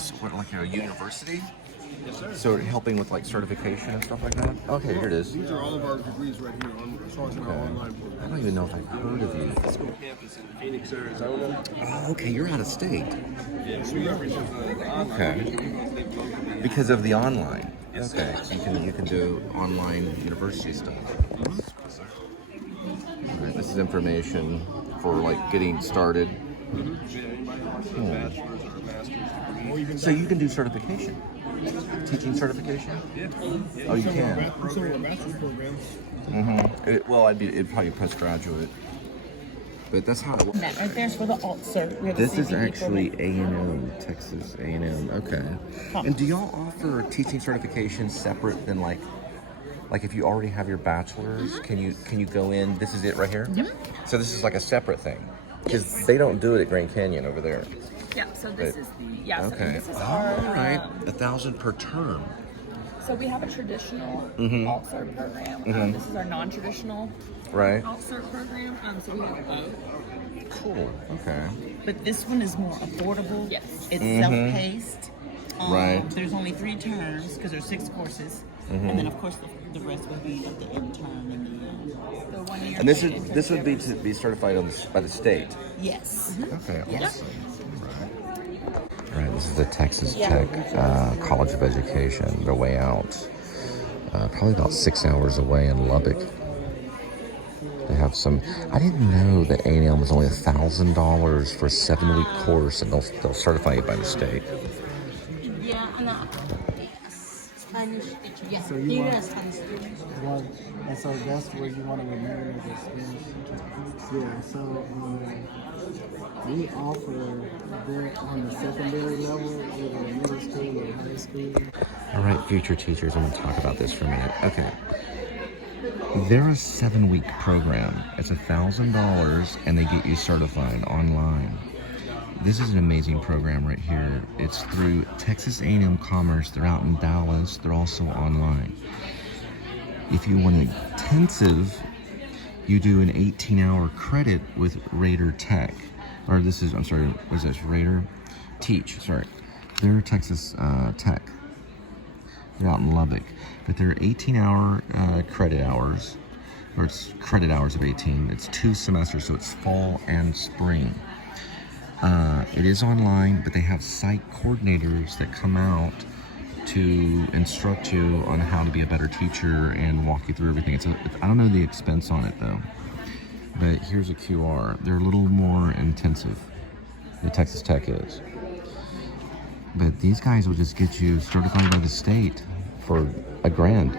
these like a university? Yes, sir. So helping with like certification and stuff like that? Okay, here it is. These are all of our degrees right here as far as our online program. I don't even know if I've heard of you. School campus in Phoenix, Arizona. Oh, okay, you're out of state. Yeah, so we represent the online. Okay. Because of the online. Yes, okay, so you can do online university stuff. All right, this is information for like getting started. So you can do certification, teaching certification. Yeah. Oh, you can. Some of our bachelor's programs. Well, it'd probably postgraduate, but that's how it works. That right there's for the alt cert. We have This a is CPE actually program. A&M, Texas A&M. Okay. And do y'all offer teaching certification separate than like if you already have your bachelor's, can you go in? This is it right here. Yep. So this is like a separate thing because they don't do it at Grand Canyon over there. Yeah. So this is the so Okay. this is All our right. $1,000 per term. So we have a traditional alt cert program. This is our non-traditional Right. alt cert program. So we have both. Cool. Okay. But this one is more affordable. Yes. It's self-paced. Right. There's only 3 terms because there's 6 courses, and then of course the rest would be at the intern and the 1 year. And this would be to be certified by the state. Yes. Okay. Yes. Awesome. All right. This is the Texas Tech College of Education. Their way out. Probably about 6 hours away in Lubbock. They have some. I didn't know that A&M was only $1,000 for a 7-week course, and they'll certify you by the state. Yeah, Spanish teacher. Yeah, So you you're want- a Spanish teacher. And so that's where you want to remain as a Spanish teacher. Yeah, so we offer that on the secondary level, either middle school or high school. All right, future teachers, I'm going to talk about this for a minute. Okay. They're a 7-week program. It's $1,000, and they get you certified online. This is an amazing program right here. It's through Texas A&M Commerce. They're out in Dallas. They're also online. If you want intensive, you do an 18-hour credit with Raider Tech. Or this is, I'm sorry, what is this? Raider Teach, sorry. They're Texas Tech. They're out in Lubbock. But they're 18-hour credit hours, or it's credit hours of 18. It's 2 semesters, so it's fall and spring. It is online, but they have site coordinators that come out to instruct you on how to be a better teacher and walk you through everything. I don't know the expense on it though, but here's a QR. They're a little more intensive. The Texas Tech is. But these guys will just get you certified by the state for $1,000,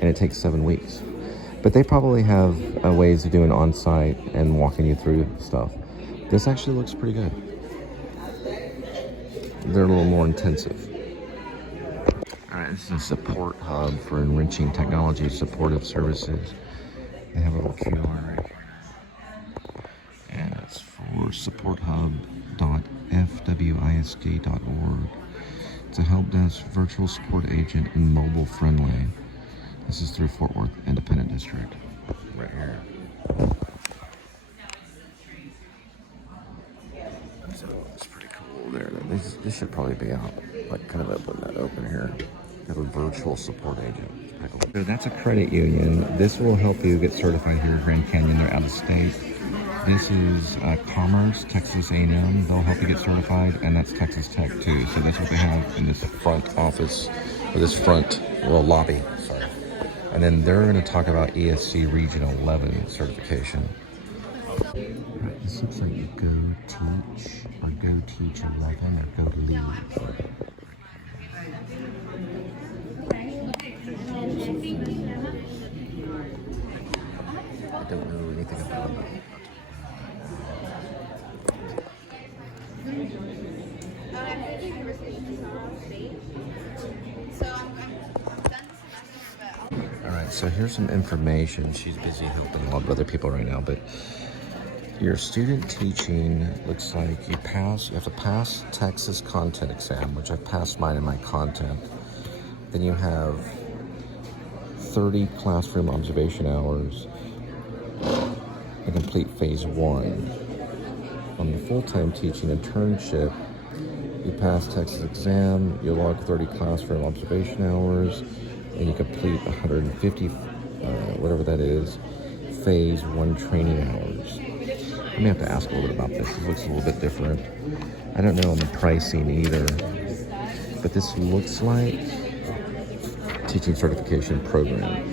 and it takes 7 weeks. But they probably have ways of doing on-site and walking you through stuff. This actually looks pretty good. They're a little more intensive. All right, this is a support hub for enriching technology supportive services. They have a little QR right here. And it's for supporthub.fwisd.org. It's a help desk virtual support agent and mobile friendly. This is through Fort Worth Independent District. Right here. So it's pretty cool there. This should probably be out, like kind of open here. Have a virtual support agent. So that's a credit union. This will help you get certified here at Grand Canyon. They're out of state. This is Commerce, Texas A&M. They'll help you get certified, and that's Texas Tech too. So that's what they have in this front office, or this front, lobby, sorry. And then they're going to talk about ESC Region 11 certification. Right, this looks like Go Teach, or Go Teach 11, or Go Lead. I don't know anything about it. Alright, so here's some information. She's busy helping a lot of other people right now, but your student teaching looks like you have to pass Texas content exam, which I've passed mine in my content. Then you have 30 classroom observation hours and complete phase 1. On the full-time teaching internship, You pass Texas exam, you log 30 classroom observation hours, and you complete 150, whatever that is, phase 1 training hours. I may have to ask a little bit about this. It looks a little bit different. I don't know on the pricing either, but this looks like teaching certification program.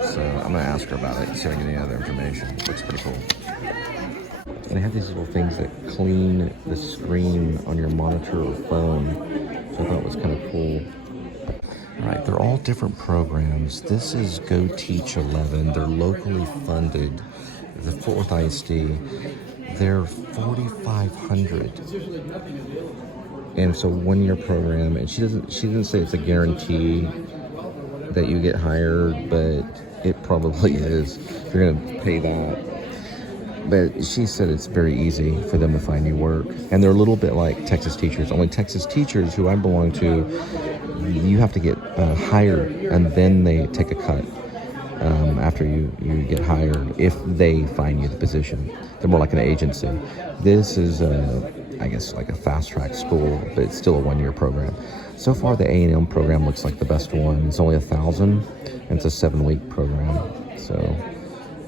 So I'm gonna ask her about it and see if I can get any other information. Looks pretty cool. And they have these little things that clean the screen on your monitor or phone, so I thought it was kind of cool. All right, they're all different programs. This is Go Teach 11. They're locally funded. The Fort Worth ISD. They're $4,500. And so 1 year program, and she didn't say it's a guarantee that you get hired, but it probably is. You're gonna pay that. But she said it's very easy for them to find you work. And they're a little bit like Texas teachers. Only Texas teachers, who I belong to, you have to get hired, and then they take a cut after you get hired, if they find you the position. They're more like an agency. This is, I guess, like a fast-track school, but it's still a 1 year program. So far, the A&M program looks like the best one. It's only $1,000, and it's a 7-week program. So,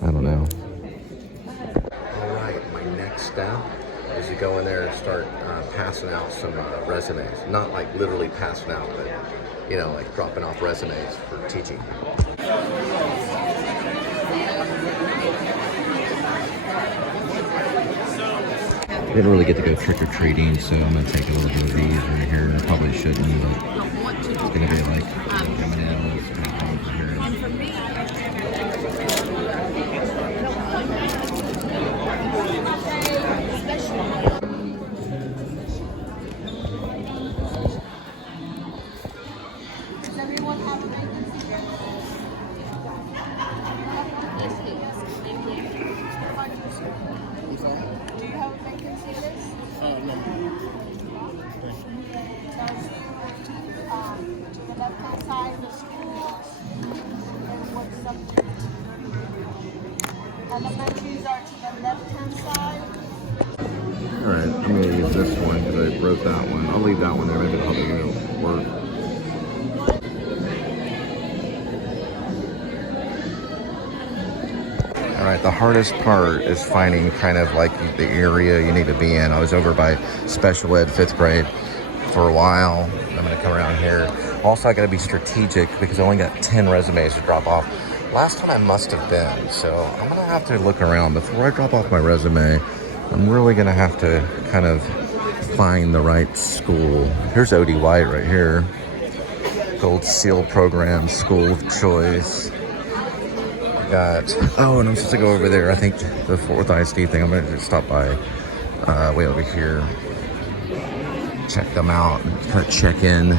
I don't know. All right, my next step is to go in there and start passing out some resumes. Not like literally passing out, but, you know, like dropping off resumes for teaching. Didn't really get to go trick-or-treating, so I'm gonna take a little bit of these right here. I probably shouldn't, but it's gonna be like M&M's, kind of here. Does everyone have a vacancy? Do you have a vacancy list? No. To the left-hand side of the school, and what subject? Elementaries are to the left-hand side. All right, I'm gonna use this one because I wrote that one. I'll leave that one there. Maybe it'll work. All right, the hardest part is finding kind of like the area you need to be in. I was over by special ed 5th grade for a while. I'm gonna come around here. Also, I gotta be strategic because I only got 10 resumes to drop off. Last time I must have been, so I'm gonna have to look around. Before I drop off my resume, I'm really gonna have to kind of find the right school. Here's O.D. White right here. Gold Seal Program, School of Choice. Got, oh, and I'm supposed to go over there. I think the Fort Worth ISD thing. I'm gonna just stop by way over here, check them out, kind of check in.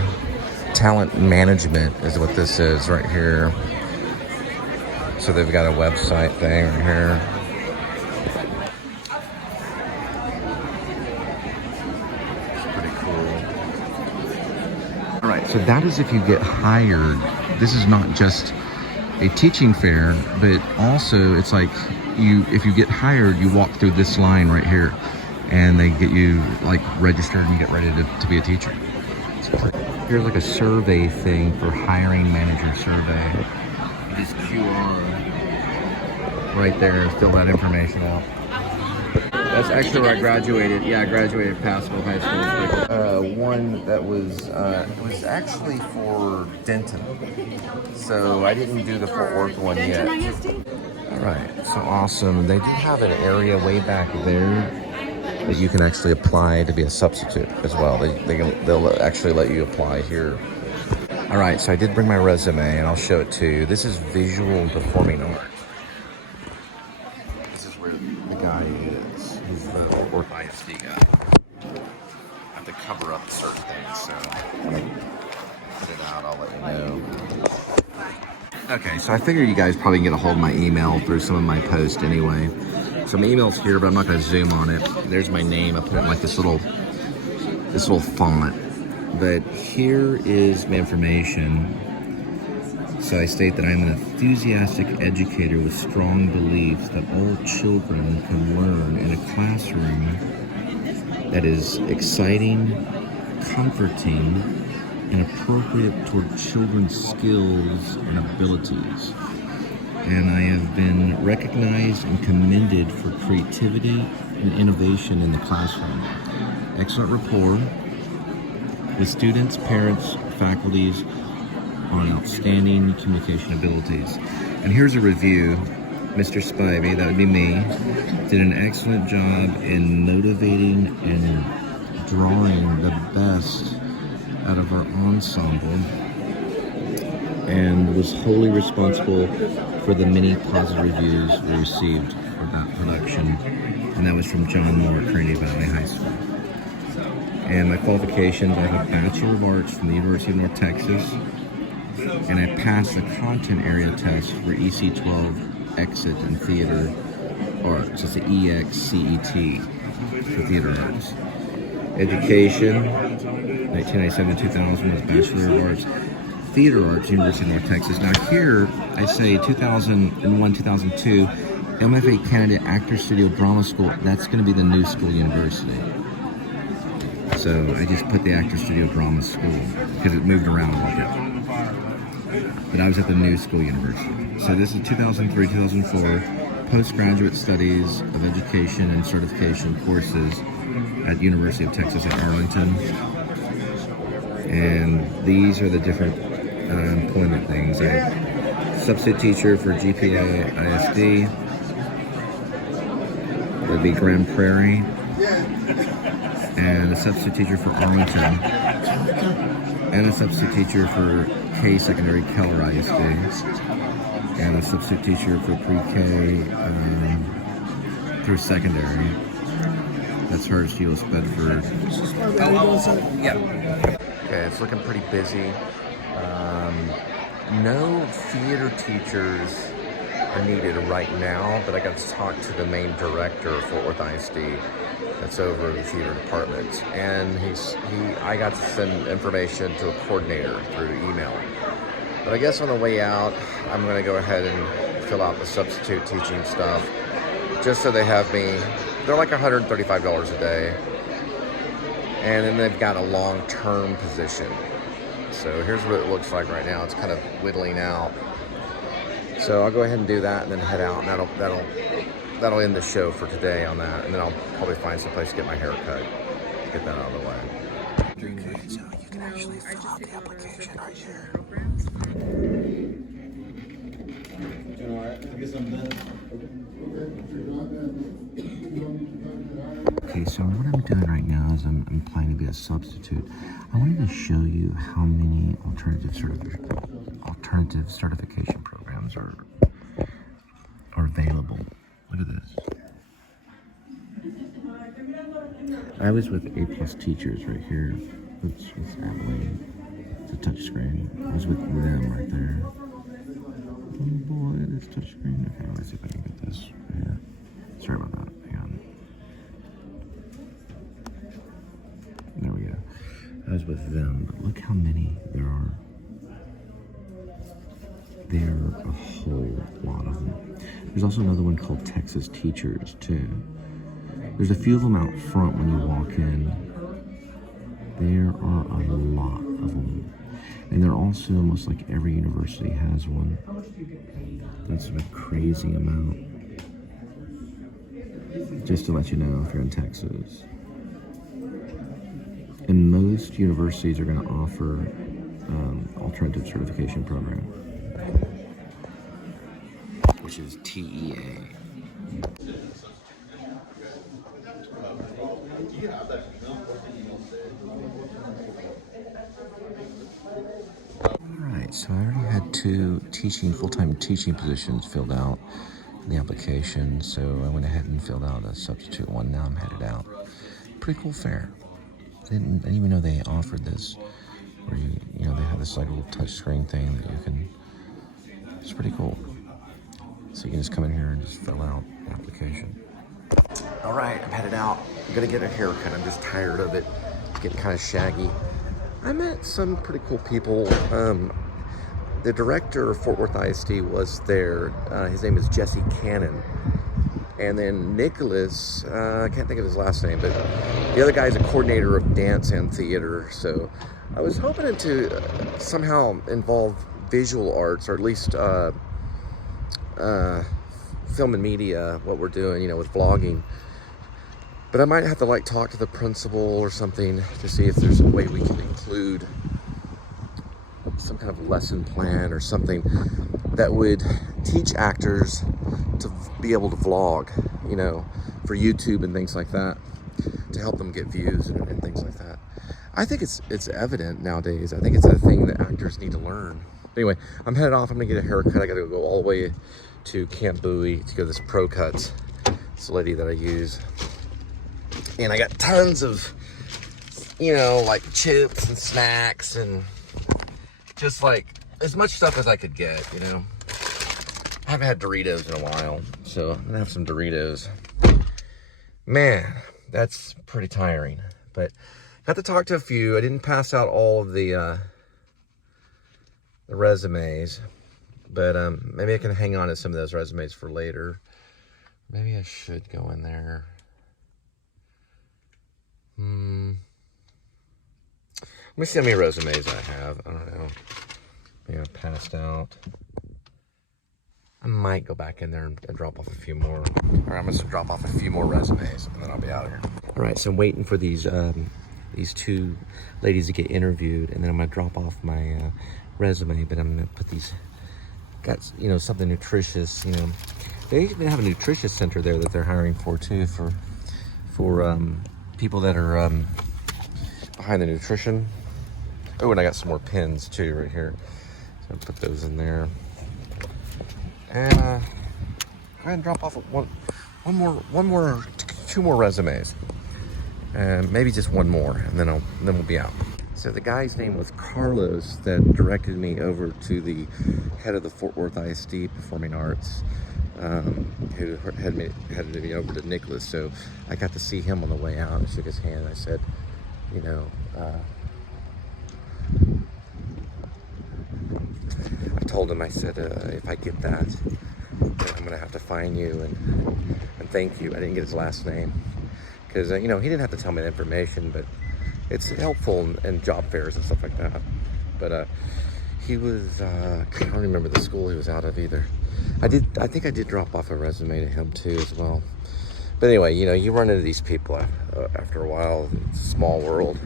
Talent management is what this is right here. So they've got a website thing right here. It's pretty cool. All right, so that is if you get hired. This is not just a teaching fair, but also it's like if you get hired, you walk through this line right here, and they get you like registered and get ready to be a teacher. Here's like a survey thing for hiring manager survey. This QR right there, fill that information out. That's actually where I graduated. Yeah, I graduated Pasco High School. One that was, it was actually for Denton. So I didn't do the Fort Worth one yet. All right, so awesome. They do have an area way back there that you can actually apply to be a substitute as well. They'll actually let you apply here. All right, so I did bring my resume, and I'll show it to you. This is visual and performing art. This is where the guy is. He's the Worth ISD guy. I have to cover up certain things, so when I put it out, I'll let you know. Okay, so I figure you guys probably can get a hold of my email through some of my posts anyway. So my email's here, but I'm not going to zoom on it. There's my name. I put it in like this little font. But here is my information. So I state that I'm an enthusiastic educator with strong beliefs that all children can learn in a classroom that is exciting, comforting, and appropriate toward children's skills and abilities. And I have been recognized and commended for creativity and innovation in the classroom. Excellent rapport with students, parents, faculties on outstanding communication abilities. And here's a review. Mr. Spivey, that would be me, did an excellent job in motivating and drawing the best out of our ensemble, and was wholly responsible for the many positive reviews we received for that production. And that was from John Moore at Trinity Valley High School. And my qualifications, I have a Bachelor of Arts from the University of North Texas, and I passed the content area test for EC12 exit in theater arts. It's the EXCET for theater arts. Education, 1997 to 2000 was Bachelor of Arts, Theater Arts, University of North Texas. Now here, I say 2001, 2002, MFA candidate, Actor Studio Drama School. That's going to be the new school university. So I just put the Actor Studio Drama School because it moved around a little bit. But I was at the new school university. So this is 2003, 2004, postgraduate studies of education and certification courses at University of Texas at Arlington. And these are the different employment things. I'm substitute teacher for GPA ISD. That'd be Grand Prairie. And a substitute teacher for Arlington. And a substitute teacher for K Secondary Keller ISD. And a substitute teacher for pre-K through secondary. That's Hartsfield, Bedford. Yeah. Okay, it's looking pretty busy. No theater teachers are needed right now, but I got to talk to the main director of Fort Worth ISD that's over the theater department. And I got to send information to a coordinator through email. But I guess on the way out, I'm going to go ahead and fill out the substitute teaching stuff, just so they have me. They're like $135 a day. And then they've got a long-term position. So here's what it looks like right now. It's kind of whittling out. So I'll go ahead and do that and then head out, and that'll end the show for today on that. And then I'll probably find some place to get my hair cut, get that out of the way. Okay, so you can actually fill out the application right here. Okay, so what I'm doing right now is I'm planning to be a substitute. I wanted to show you how many alternative certification programs are available. Look at this. I was with A+ teachers right here. It's Abilene. It's a touchscreen. I was with them right there. Oh boy, this touchscreen. Okay, let's see if I can get this. Yeah. Sorry about that. Hang on. There we go. I was with them, but look how many there are. There are a whole lot of them. There's also another one called Texas Teachers, too. There's a few of them out front when you walk in. There are a lot of them. And they're also almost like every university has one. That's a crazy amount. Just to let you know if you're in Texas. And most universities are going to offer alternative certification program, which is TEA. Alright, so I already had 2 full-time teaching positions filled out in the application, so I went ahead and filled out a substitute one. Now I'm headed out. Pretty cool fair. I didn't even know they offered this, where you know, they have this like little touch screen thing that you can, it's pretty cool. So you can just come in here and just fill out the application. All right, I'm headed out. I'm gonna get a haircut. I'm just tired of it. It's getting kind of shaggy. I met some pretty cool people. The director of Fort Worth ISD was there. His name is Jesse Cannon. And then Nicholas, I can't think of his last name, but The other guy is a coordinator of dance and theater. So I was hoping to somehow involve visual arts, or at least film and media, what we're doing, you know, with vlogging. But I might have to like talk to the principal or something to see if there's a way we can include some kind of lesson plan or something that would teach actors to be able to vlog, you know, for YouTube and things like that, to help them get views and things like that. I think it's evident nowadays. I think it's a thing that actors need to learn. Anyway, I'm headed off. I'm gonna get a haircut. I gotta go all the way to Camp Bowie to go to this Pro Cuts. This lady that I use. And I got tons of, you know, like chips and snacks and just like as much stuff as I could get, you know. I haven't had Doritos in a while, so I'm gonna have some Doritos. Man, that's pretty tiring. But got to talk to a few. I didn't pass out all of the resumes, but maybe I can hang on to some of those resumes for later. Maybe I should go in there. Let me see how many resumes I have. I don't know. Maybe I passed out. I might go back in there and drop off a few more. All right, I'm gonna drop off a few more resumes and then I'll be out of here. All right, so I'm waiting for these two ladies to get interviewed, and then I'm gonna drop off my resume, but I'm gonna put these, got, you know, something nutritious, you know. They even have a nutritious center there that they're hiring for too, for people that are behind the nutrition. Oh, and I got some more pins too right here. So I'll put those in there. And go ahead and drop off two more resumes, and maybe just one more, and then we'll be out. So the guy's name was Carlos that directed me over to the head of the Fort Worth ISD Performing Arts, who headed me over to Nicholas. So I got to see him on the way out. I shook his hand. I said, you know, I told him, I said, if I get that, then I'm gonna have to fine you and thank you. I didn't get his last name because you know, he didn't have to tell me the information, but it's helpful in job fairs and stuff like that. But he was I don't remember the school he was out of either. I think I did drop off a resume to him too as well. But anyway, you know, you run into these people after a while. It's a small world.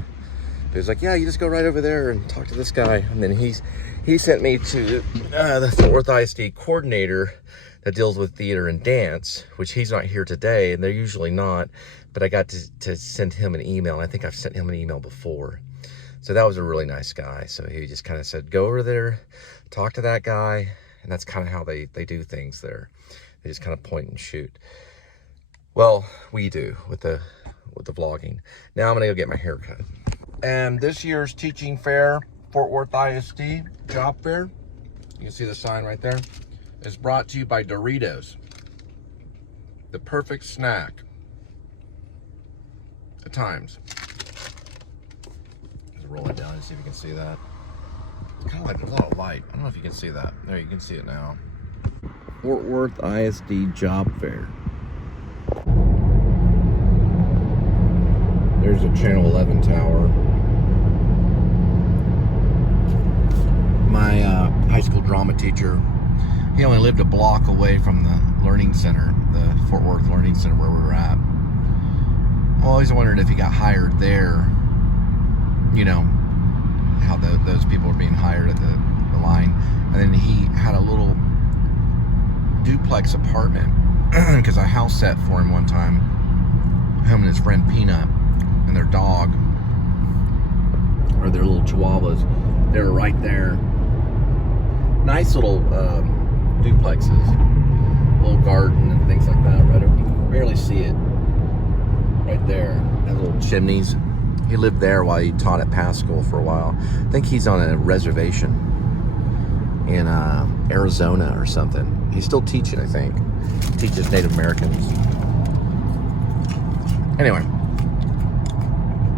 He was like, yeah, you just go right over there and talk to this guy. And then he sent me to the Fort Worth ISD coordinator that deals with theater and dance, which he's not here today, and they're usually not. But I got to send him an email. I think I've sent him an email before. So that was a really nice guy. So he just kind of said, go over there, talk to that guy. And that's kind of how they do things there. They just kind of point and shoot. Well, we do with the vlogging. Now I'm gonna go get my hair cut. And this year's teaching fair, Fort Worth ISD Job Fair, you can see the sign right there, is brought to you by Doritos. The perfect snack at times. Just roll it down and see if you can see that. It's kind of like a lot of light. I don't know if you can see that. There, you can see it now. Fort Worth ISD Job Fair. There's a Channel 11 tower. My high school drama teacher, he only lived a block away from the Learning Center, the Fort Worth Learning Center where we were at. I always wondered if he got hired there, you know, how those people were being hired at the line. And then he had a little duplex apartment because I house sat for him one time, him and his friend Peanut and their dog, or their little chihuahuas. They were right there. Nice little duplexes, little garden and things like that. Right, you can barely see it right there. That little chimneys. He lived there while he taught at Pascal for a while. I think he's on a reservation in Arizona or something. He's still teaching, I think. Teaches Native Americans. Anyway,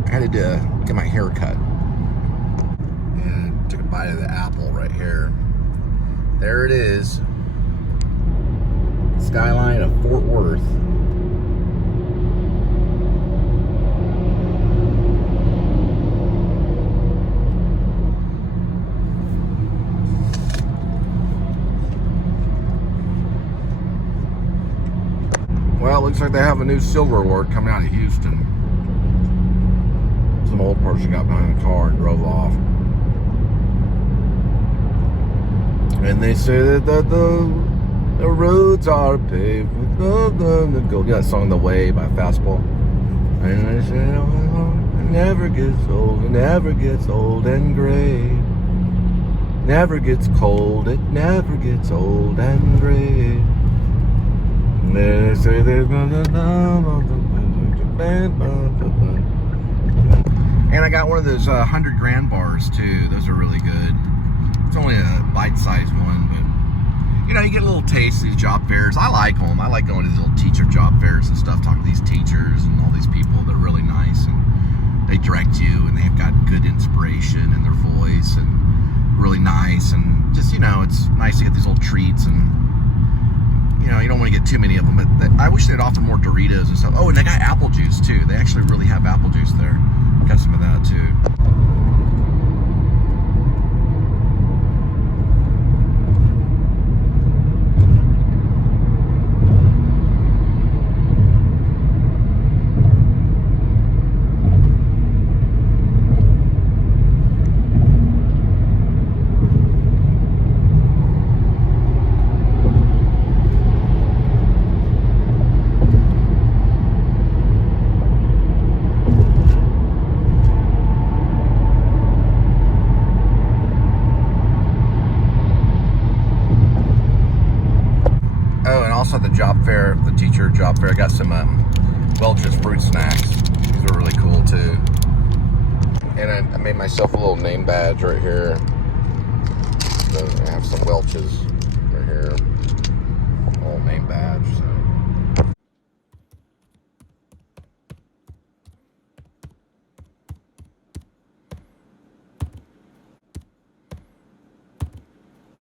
I had to get my hair cut. And took a bite of the apple right here. There it is. Skyline of Fort Worth. like they have a new silver award coming out of Houston. Some old person got behind the car and drove off. And they say that the roads are paved with the gold. Yeah, that song "The Way" by Fastball. And they say, oh, it never gets old, it never gets old and gray. Never gets cold, it never gets old and gray. And they say they're gonna. And I got one of those 100 grand bars too. Those are really good. It's only a bite-sized one, but you know, you get a little taste of these job fairs. I like them. I like going to these little teacher job fairs and stuff, talking to these teachers and all these people. They're really nice, and they direct you, and they've got good inspiration in their voice, and really nice, and just, you know, it's nice to get these little treats, and you know, you don't want to get too many of them, but I wish they'd offer more Doritos and stuff. Oh, and they got apple juice too. They actually really have apple juice there. Got some of that too. Also, the job fair, the teacher job fair, I got some Welch's fruit snacks. These are really cool too. And I made myself a little name badge right here. So I have some Welch's right here, a little name badge. So.